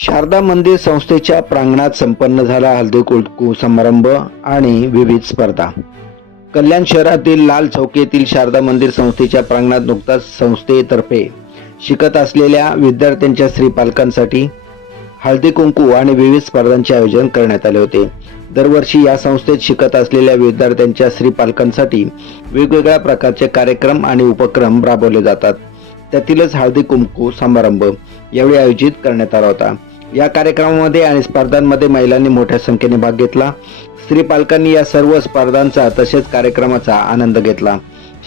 शारदा मंदिर संस्थेच्या प्रांगणात संपन्न झाला हळदी कुंकू समारंभ आणि विविध स्पर्धा. कल्याण शहरातील लाल चौक येथील शारदा मंदिर संस्थेच्या प्रांगणात नुकताच संस्थेतर्फे शिकत असलेल्या विद्यार्थ्यांच्या स्त्री पालकांसाठी हळदी कुंकू आणि विविध स्पर्धांचे आयोजन करण्यात आले होते. दरवर्षी या संस्थेत शिकत असलेल्या विद्यार्थ्यांच्या स्त्री पालकांसाठी वेगवेगळ्या प्रकारचे कार्यक्रम आणि उपक्रम राबवले जातात. त्यातीलच हळदी कुंकू समारंभ यावेळी आयोजित करण्यात आला होता. या कार्यक्रमामध्ये आणि स्पर्धांमध्ये महिलांनी मोठ्या संख्येने भाग घेतला. स्त्री पालकांनी या सर्व स्पर्धांचा तसेच कार्यक्रमाचा आनंद घेतला.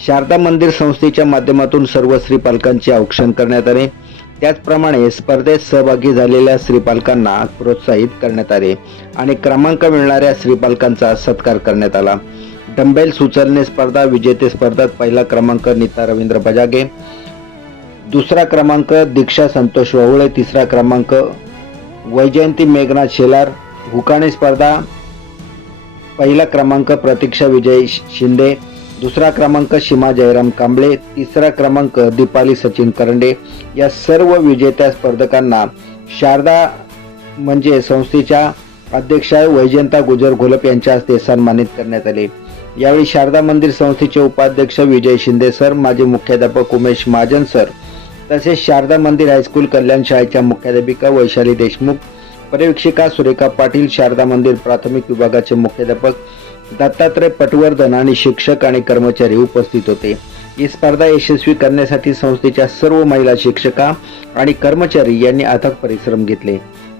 शारदा मंदिर संस्थेच्या माध्यमातून सर्व स्त्री पालकांचे औक्षण करण्यात आले. त्याचप्रमाणे स्पर्धेत सहभागी झालेल्या स्त्री पालकांना प्रोत्साहित करण्यात आले आणि क्रमांक मिळणाऱ्या स्त्री पालकांचा सत्कार करण्यात आला. डंबेल सुचलणे स्पर्धा विजेते स्पर्धेत पहिला क्रमांक नीता रवींद्र बजागे दुसरा क्रमांक दीक्षा संतोष वहुळे तिसरा क्रमांक वैजयंती मेघनाथ शेलार हुकाणी स्पर्धा पहिला क्रमांक प्रतीक्षा विजय शिंदे दुसरा क्रमांक सीमा जयराम कांबळे तिसरा क्रमांक दीपाली सचिन करंडे या सर्व विजेत्या स्पर्धकांना शारदा म्हणजे संस्थेच्या अध्यक्षा वैजयंता गुजर घोलप यांच्या हस्ते सन्मानित करण्यात आले. यावेळी शारदा मंदिर संस्थेचे उपाध्यक्ष विजय शिंदे सर माजी मुख्याध्यापक उमेश महाजन सर तसेच शारदा मंदिर हायस्कूल कल्याण शाळेच्या मुख्याध्यापिका वैशाली देशमुख पर्यवेक्षिका सुरेखा पाटील शारदा मंदिर प्राथमिक विभागाचे मुख्याध्यापक दत्तात्रय पटवर्धन आणि शिक्षक आणि कर्मचारी उपस्थित होते. ही स्पर्धा यशस्वी करण्यासाठी संस्थेच्या सर्व महिला शिक्षका आणि कर्मचारी यांनी अथक परिश्रम घेतले.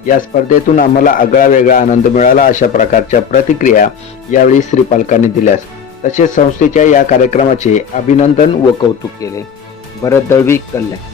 या स्पर्धेतून आम्हाला आगळा वेगळा आनंद मिळाला अशा प्रकारच्या प्रतिक्रिया यावेळी स्त्री पालकांनी दिल्यास तसेच संस्थेच्या या कार्यक्रमाचे अभिनंदन व कौतुक केले. भरत दळवी कल्याण.